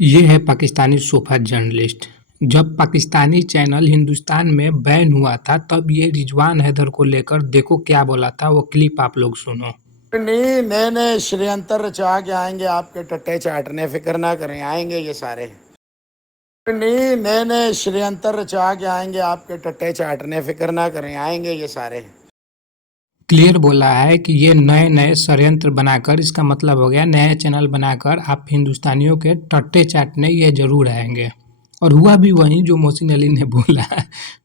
ये है Pakistani sofa journalist. जब पाकिस्तानी चैनल हिंदुस्तान में बैन हुआ था तब ये रिजवान हैदर को लेकर देखो क्या बोला था, वो क्लिप आप लोग सुनो। नहीं, नए नए षड्यंत्र रचा के आएंगे आपके टट्टे चाटने, फिक्र ना करें, आएंगे ये सारे। नहीं, नए नए षड्यंत्र रचा के आएंगे आपके टट्टे चाटने, फिक्र ना करें, आएंगे ये सारे। क्लियर बोला है कि ये नए नए षड्यंत्र बनाकर, इसका मतलब हो गया नया चैनल बनाकर आप हिंदुस्तानियों के टट्टे चाटने ये जरूर आएंगे। और हुआ भी वही जो मोहसिन अली ने बोला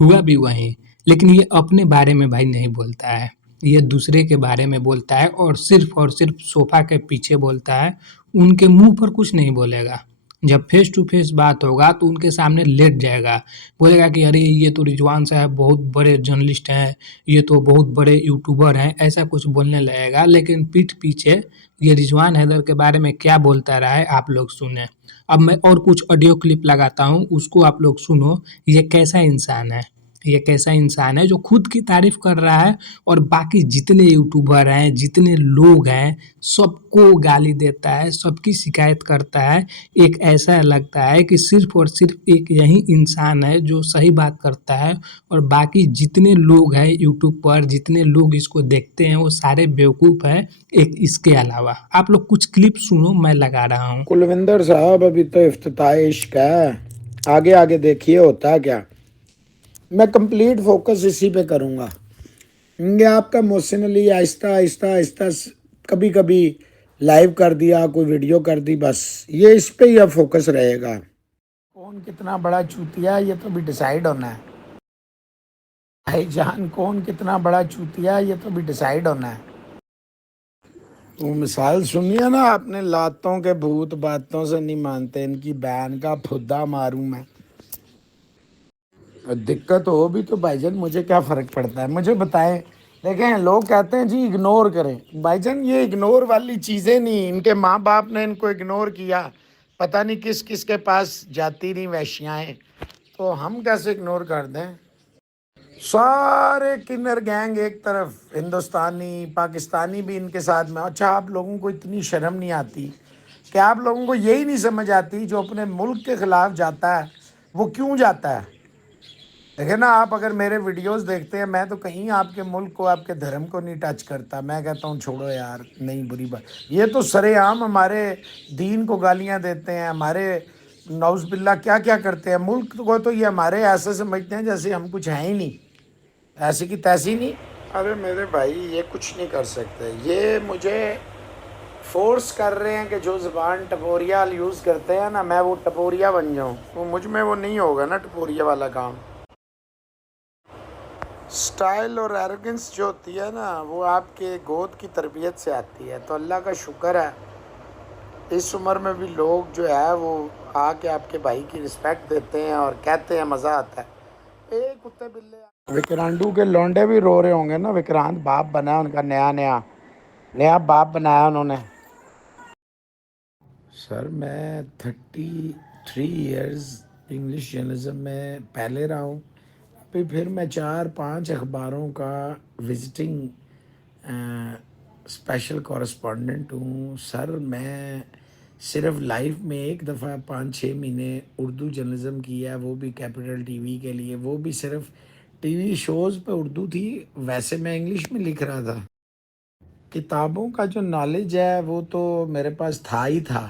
हुआ भी वही। लेकिन ये अपने बारे में भाई नहीं बोलता है, ये दूसरे के बारे में बोलता है और सिर्फ सोफा के पीछे बोलता है। उनके मुंह पर कुछ नहीं बोलेगा। जब फेस टू फेस बात होगा तो उनके सामने लेट जाएगा, बोलेगा कि अरे ये तो रिजवान साहब बहुत बड़े जर्नलिस्ट हैं, ये तो बहुत बड़े यूट्यूबर हैं, ऐसा कुछ बोलने लगेगा। लेकिन पीठ पीछे ये रिजवान हैदर के बारे में क्या बोलता रहा है आप लोग सुने। अब मैं और कुछ ऑडियो क्लिप लगाता हूँ, उसको आप लोग सुनो। ये कैसा इंसान है, ये कैसा इंसान है जो खुद की तारीफ कर रहा है और बाकी जितने यूट्यूबर हैं, जितने लोग हैं, सबको गाली देता है, सबकी शिकायत करता है। एक ऐसा लगता है कि सिर्फ और सिर्फ एक यही इंसान है जो सही बात करता है और बाकी जितने लोग हैं यूट्यूब पर, जितने लोग इसको देखते हैं वो सारे बेवकूफ़ हैं एक इसके अलावा। आप लोग कुछ क्लिप सुनो, मैं लगा रहा हूँ। कुलविंदर साहब, अभी तो इफ्तिताह इश्क है, आगे आगे देखिए होता क्या। मैं कंप्लीट फोकस इसी पे करूँगा। ये आपका मोहसिन अली आहिस्ता आहिस्ता आहिस्ता कभी कभी लाइव कर दिया, कोई वीडियो कर दी, बस ये इस पे ही अब फोकस रहेगा। कौन कितना बड़ा चूतिया है ये तो भी डिसाइड होना है भाईजान, कौन कितना बड़ा चूतिया है ये तो भी डिसाइड होना है। वो मिसाल सुनी है ना आपने, लातों के भूत बातों से नहीं मानते, इनकी बहन का फुद्दा मारूं मैं। दिक्कत हो भी तो भाईजान मुझे क्या फ़र्क पड़ता है, मुझे बताएं। देखें, लोग कहते हैं जी इग्नोर करें, भाईजान ये इग्नोर वाली चीज़ें नहीं, इनके माँ बाप ने इनको इग्नोर किया, पता नहीं किस किस के पास जाती नहीं वैश्याएँ, तो हम कैसे इग्नोर कर दें। सारे किन्नर गैंग एक तरफ, हिंदुस्तानी पाकिस्तानी भी इनके साथ में। अच्छा, आप लोगों को इतनी शर्म नहीं आती कि आप लोगों को यही नहीं समझ आती जो अपने मुल्क के ख़िलाफ़ जाता है वो क्यों जाता है। देखे ना, आप अगर मेरे वीडियोस देखते हैं, मैं तो कहीं आपके मुल्क को, आपके धर्म को नहीं टच करता। मैं कहता हूँ छोड़ो यार, नहीं बुरी बात। ये तो सरेआम हमारे दीन को गालियाँ देते हैं, हमारे नौज़ बिल्ला क्या क्या करते हैं। मुल्क को तो ये हमारे ऐसे समझते हैं जैसे हम कुछ हैं ही नहीं, ऐसी की तैसी नहीं। अरे मेरे भाई, ये कुछ नहीं कर सकते, ये मुझे फोर्स कर रहे हैं कि जो ज़बान टपोरिया यूज़ करते हैं ना, मैं वो टपोरिया बन जाऊँ। वो मुझ में वो नहीं होगा ना टपोरिया वाला काम। स्टाइल और एरोगेंस जो होती है ना, वो आपके गोद की तरबियत से आती है। तो अल्लाह का शुक्र है इस उम्र में भी लोग जो है वो आके आपके भाई की रिस्पेक्ट देते हैं और कहते हैं मज़ा आता है। एक कुत्ते बिल्ले विक्रांडू के लौंडे भी रो रहे होंगे ना, विक्रांत बाप बना है उनका, नया नया नया बाप बनाया उन्होंने। सर मैं 33 इयर्स इंग्लिश जर्नलिज्म में पहले रहा हूँ, फिर मैं 4-5 अखबारों का विजिटिंग स्पेशल कॉरेस्पॉन्डेंट हूँ। सर मैं सिर्फ लाइफ में एक दफ़ा 5-6 महीने उर्दू जर्नलिज़म किया, वो भी कैपिटल टीवी के लिए, वो भी सिर्फ टीवी शोज़ पे उर्दू थी, वैसे मैं इंग्लिश में लिख रहा था। किताबों का जो नॉलेज है वो तो मेरे पास था ही था।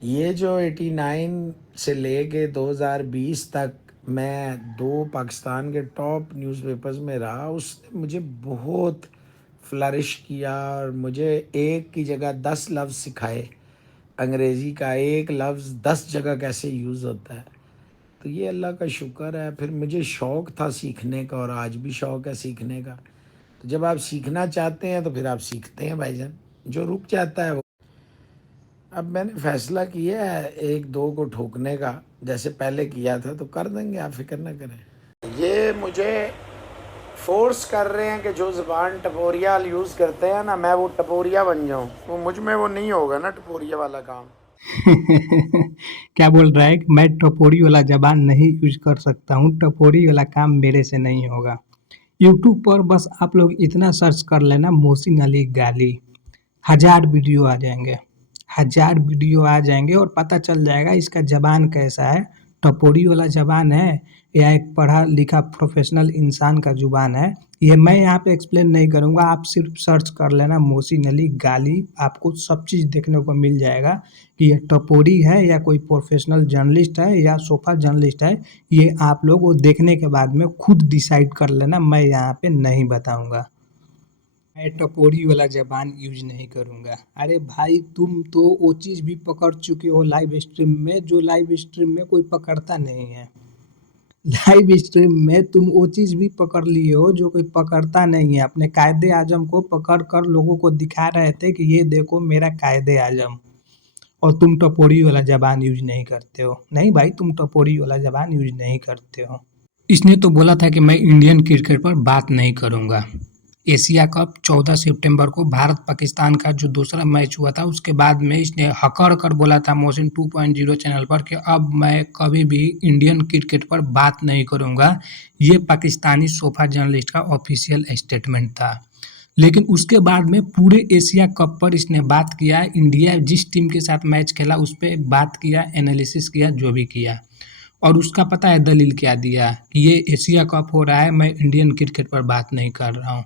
ये जो 89 से लेके 2020 तक मैं 2 पाकिस्तान के टॉप न्यूज़पेपर्स में रहा, उसने मुझे बहुत फ्लरिश किया और मुझे एक की जगह 10 लफ्ज़ सिखाए। अंग्रेज़ी का एक लफ्ज़ 10 जगह कैसे यूज़ होता है, तो ये अल्लाह का शुक्र है। फिर मुझे शौक़ था सीखने का और आज भी शौक़ है सीखने का। तो जब आप सीखना चाहते हैं तो फिर आप सीखते हैं भाईजान, जो रुक जाता है वो। अब मैंने फ़ैसला किया है एक दो को ठोकने का, जैसे पहले किया था, तो कर देंगे, आप फिक्र ना करें। ये मुझे फोर्स कर रहे हैं कि जो ज़बान टपोरिया यूज़ करते हैं ना, मैं वो टपोरिया बन जाऊँ। वो मुझ में वो नहीं होगा ना टपोरिया वाला काम। क्या बोल रहा है कि मैं टपोरी वाला जबान नहीं यूज कर सकता हूँ, टपोरी वाला काम मेरे से नहीं होगा। यूट्यूब पर बस आप लोग इतना सर्च कर लेना मोहसिन अली गाली, 1000 वीडियो आ जाएंगे। 1000 वीडियो आ जाएंगे और पता चल जाएगा इसका ज़बान कैसा है, टपोरी वाला ज़बान है या एक पढ़ा लिखा प्रोफेशनल इंसान का ज़ुबान है। ये मैं यहाँ पे एक्सप्लेन नहीं करूँगा, आप सिर्फ सर्च कर लेना मोहसिन अली गाली, आपको सब चीज़ देखने को मिल जाएगा कि ये टपोरी है या कोई प्रोफेशनल जर्नलिस्ट है या सोफा जर्नलिस्ट है। ये आप लोग वो देखने के बाद में खुद डिसाइड कर लेना, मैं यहाँ पे नहीं बताऊँगा। मैं टपोरी वाला ज़बान यूज़ नहीं करूँगा। अरे भाई तुम तो वो चीज़ भी पकड़ चुके हो लाइव स्ट्रीम में जो लाइव स्ट्रीम में कोई पकड़ता नहीं है। लाइव स्ट्रीम में तुम वो चीज़ भी पकड़ लिए हो जो कोई पकड़ता नहीं है। अपने कायदे आज़म को पकड़ कर लोगों को दिखा रहे थे कि ये देखो मेरा कायदे आज़म, और तुम टपोरी वाला ज़बान यूज़ नहीं करते हो। नहीं भाई, तुम टपोरी वाला ज़बान यूज़ नहीं करते हो। इसने तो बोला था कि मैं इंडियन क्रिकेट पर बात नहीं करूँगा। एशिया कप 14 सितंबर को भारत पाकिस्तान का जो दूसरा मैच हुआ था उसके बाद में इसने हकड़ कर बोला था मोशन 2.0 चैनल पर कि अब मैं कभी भी इंडियन क्रिकेट पर बात नहीं करूँगा। ये पाकिस्तानी सोफा जर्नलिस्ट का ऑफिशियल स्टेटमेंट था। लेकिन उसके बाद में पूरे एशिया कप पर इसने बात किया, इंडिया जिस टीम के साथ मैच खेला उस पर बात किया, एनालिसिस किया, जो भी किया। और उसका पता है दलील क्या दिया कि ये एशिया कप हो रहा है, मैं इंडियन क्रिकेट पर बात नहीं कर रहा हूँ।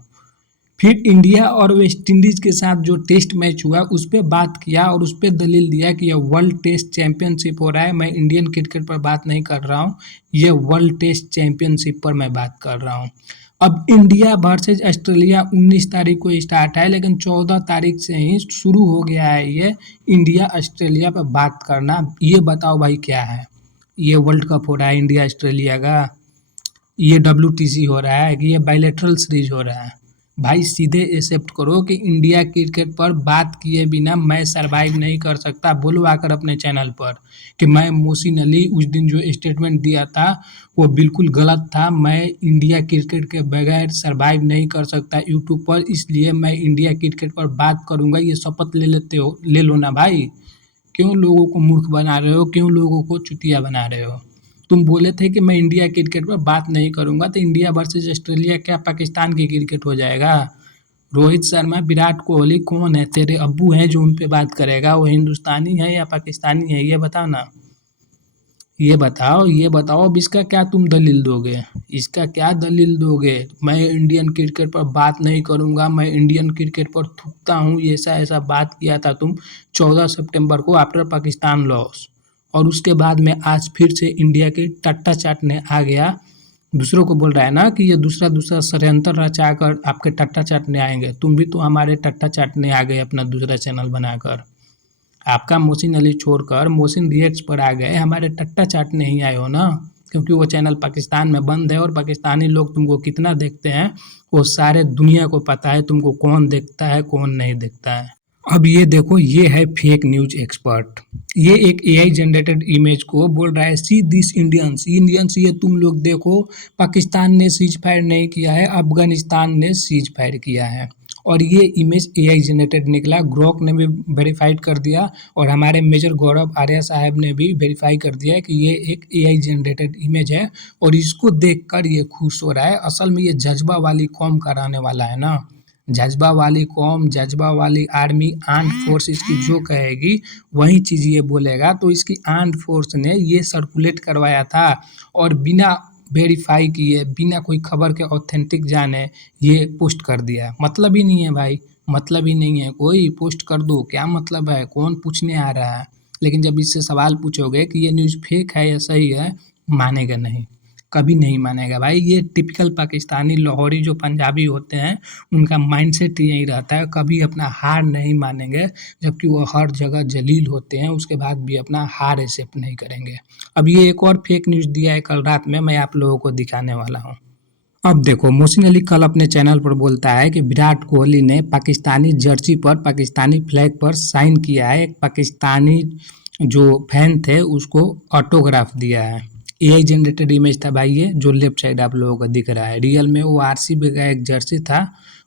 फिर इंडिया और वेस्ट इंडीज़ के साथ जो टेस्ट मैच हुआ उस पर बात किया और उस पर दलील दिया कि यह वर्ल्ड टेस्ट चैंपियनशिप हो रहा है, मैं इंडियन क्रिकेट पर बात नहीं कर रहा हूँ, ये वर्ल्ड टेस्ट चैंपियनशिप पर मैं बात कर रहा हूँ। अब इंडिया वर्सेज ऑस्ट्रेलिया 19 तारीख को स्टार्ट है, लेकिन 14 तारीख से ही शुरू हो गया है ये इंडिया ऑस्ट्रेलिया पर बात करना। ये बताओ भाई क्या है? ये वर्ल्ड कप हो रहा है इंडिया ऑस्ट्रेलिया का, ये WTC हो रहा है कि ये बायलैटरल सीरीज हो रहा है? भाई सीधे एक्सेप्ट करो कि इंडिया क्रिकेट पर बात किए बिना मैं सरवाइव नहीं कर सकता। बोलो आकर अपने चैनल पर कि मैं मोहसिन अली उस दिन जो स्टेटमेंट दिया था वो बिल्कुल गलत था, मैं इंडिया क्रिकेट के बगैर सरवाइव नहीं कर सकता यूट्यूब पर, इसलिए मैं इंडिया क्रिकेट पर बात करूँगा। ये शपथ ले लेते हो, ले लो ना भाई। क्यों लोगों को मूर्ख बना रहे हो, क्यों लोगों को चुतिया बना रहे हो? तुम बोले थे कि मैं इंडिया क्रिकेट पर बात नहीं करूँगा, तो इंडिया वर्सेज ऑस्ट्रेलिया क्या पाकिस्तान की क्रिकेट हो जाएगा? रोहित शर्मा, विराट कोहली कौन है? तेरे अब्बू हैं जो उन पे बात करेगा, वो हिंदुस्तानी है या पाकिस्तानी है? ये बताओ ना, ये बताओ। अब इसका क्या तुम दलील दोगे? इसका क्या दलील दोगे? मैं इंडियन क्रिकेट पर बात नहीं करूँगा, मैं इंडियन क्रिकेट पर थूकता हूँ, ऐसा ऐसा बात किया था तुम 14 सितंबर को आफ्टर पाकिस्तान लॉस, और उसके बाद में आज फिर से इंडिया की टट्टा चाटने आ गया। दूसरों को बोल रहा है ना कि ये दूसरा षड्यंत्र रचा कर आपके टट्टा चाटने आएंगे। तुम भी तो हमारे टट्टा चाटने आ गए अपना दूसरा चैनल बनाकर। आपका मोहसिन अली छोड़कर मोहसिन रिएक्ट्स पर आ गए, हमारे टट्टा चाटने ही आए हो ना, क्योंकि वो चैनल पाकिस्तान में बंद है और पाकिस्तानी लोग तुमको कितना देखते हैं वो सारे दुनिया को पता है, तुमको कौन देखता है कौन नहीं देखता है। अब ये देखो, ये है फेक न्यूज एक्सपर्ट। ये एक AI जनरेटेड इमेज को बोल रहा है सी दिस इंडियंस, ये तुम लोग देखो, पाकिस्तान ने सीज फायर नहीं किया है, अफगानिस्तान ने सीज फायर किया है। और ये इमेज AI जनरेटेड निकला, ग्रोक ने भी वेरीफाइड कर दिया और हमारे मेजर गौरव आर्या साहब ने भी वेरीफाई कर दिया है कि ये एक AI जनरेटेड इमेज है। और इसको देखकर ये खुश हो रहा है। असल में ये जज्बा वाली कौम कराने वाला है ना, जज्बा वाली कौम, जज्बा वाली आर्मी, आर्म्ड फोर्स इसकी जो कहेगी वही चीज़ ये बोलेगा। तो इसकी आर्म्ड फोर्स ने ये सर्कुलेट करवाया था और बिना वेरीफाई किए, बिना कोई खबर के ऑथेंटिक जाने ये पोस्ट कर दिया। मतलब ही नहीं है भाई, मतलब ही नहीं है, कोई पोस्ट कर दो, क्या मतलब है, कौन पूछने आ रहा है? लेकिन जब इससे सवाल पूछोगे कि ये न्यूज़ फेक है या सही है, मानेगा नहीं, कभी नहीं मानेगा भाई। ये टिपिकल पाकिस्तानी लाहौरी जो पंजाबी होते हैं उनका माइंडसेट यही रहता है, कभी अपना हार नहीं मानेंगे, जबकि वो हर जगह जलील होते हैं उसके बाद भी अपना हार एक्सेप्ट नहीं करेंगे। अब ये एक और फेक न्यूज़ दिया है कल रात में, मैं आप लोगों को दिखाने वाला हूँ। अब देखो, मोहसिन अली कल अपने चैनल पर बोलता है कि विराट कोहली ने पाकिस्तानी जर्सी पर, पाकिस्तानी फ्लैग पर साइन किया है, एक पाकिस्तानी जो फैन थे उसको ऑटोग्राफ दिया है। AI जनरेटेड इमेज था भाई, ये जो लेफ्ट साइड आप लोगों को दिख रहा है, रियल में वो RCB का एक जर्सी था।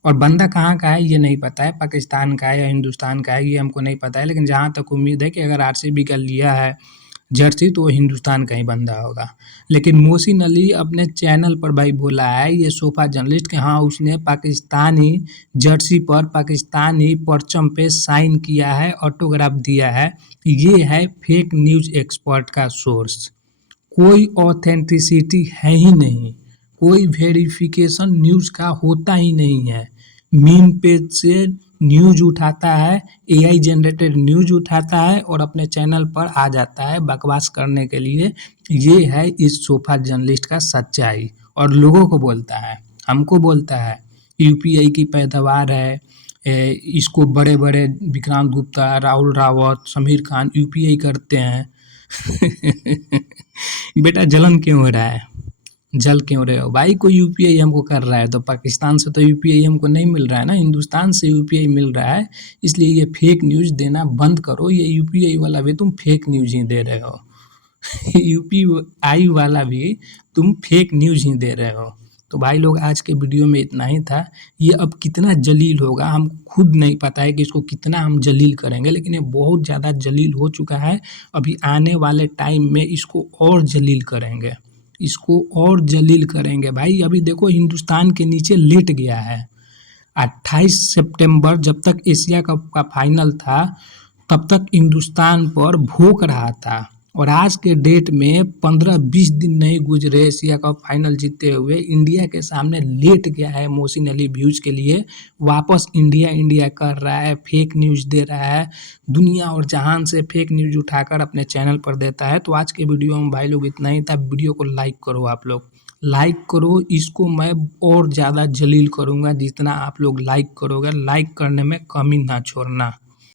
और बंदा कहाँ का है ये नहीं पता है, पाकिस्तान का है या हिंदुस्तान का है ये हमको नहीं पता है, लेकिन जहाँ तक उम्मीद है कि अगर RCB का लिया है जर्सी तो हिंदुस्तान का ही बंदा होगा। लेकिन मोहसिन अली अपने चैनल पर भाई बोला है ये सोफा जर्नलिस्ट कि हाँ उसने पाकिस्तानी जर्सी पर पाकिस्तानी परचम पे साइन किया है, ऑटोग्राफ दिया है। ये है फेक न्यूज़ एक्सपर्ट का सोर्स। कोई ऑथेंटिसिटी है ही नहीं, कोई वेरिफिकेशन न्यूज़ का होता ही नहीं है। मीम पेज से न्यूज़ उठाता है, एआई जनरेटेड न्यूज़ उठाता है और अपने चैनल पर आ जाता है बकवास करने के लिए। ये है इस सोफा जर्नलिस्ट का सच्चाई और लोगों को बोलता है, हमको बोलता है यूपीआई की पैदावार है। इसको बड़े बड़े विक्रांत गुप्ता, राहुल रावत, समीर खान यूपीआई करते हैं। बेटा जलन क्यों हो रहा है, जल क्यों रहे हो भाई? कोई यूपीआई हमको कर रहा है तो पाकिस्तान से तो यूपीआई हमको नहीं मिल रहा है ना, हिंदुस्तान से यूपीआई मिल रहा है। इसलिए ये फेक न्यूज़ देना बंद करो। ये यूपीआई वाला भी तुम फेक न्यूज़ ही दे रहे हो। यूपीआई वाला भी तुम फेक न्यूज़ ही दे रहे हो। तो भाई लोग आज के वीडियो में इतना ही था। ये अब कितना जलील होगा हम खुद नहीं पता है कि इसको कितना हम जलील करेंगे, लेकिन ये बहुत ज़्यादा जलील हो चुका है। अभी आने वाले टाइम में इसको और जलील करेंगे, इसको और जलील करेंगे भाई। अभी देखो हिंदुस्तान के नीचे लेट गया है। 28 सितंबर जब तक एशिया कप का फाइनल था तब तक हिंदुस्तान पर भोंक रहा था और आज के डेट में 15-20 दिन नहीं गुजरे एशिया कप फाइनल जीतते हुए इंडिया के सामने लेट गया है। मोहसिन अली व्यूज़ के लिए वापस इंडिया इंडिया कर रहा है, फेक न्यूज़ दे रहा है, दुनिया और जहान से फेक न्यूज़ उठाकर अपने चैनल पर देता है। तो आज के वीडियो में भाई लोग इतना ही था। वीडियो को लाइक करो, आप लोग लाइक करो, इसको मैं और ज़्यादा जलील करूँगा जितना आप लोग लाइक करोगे। लाइक करने में कमी ना छोड़ना।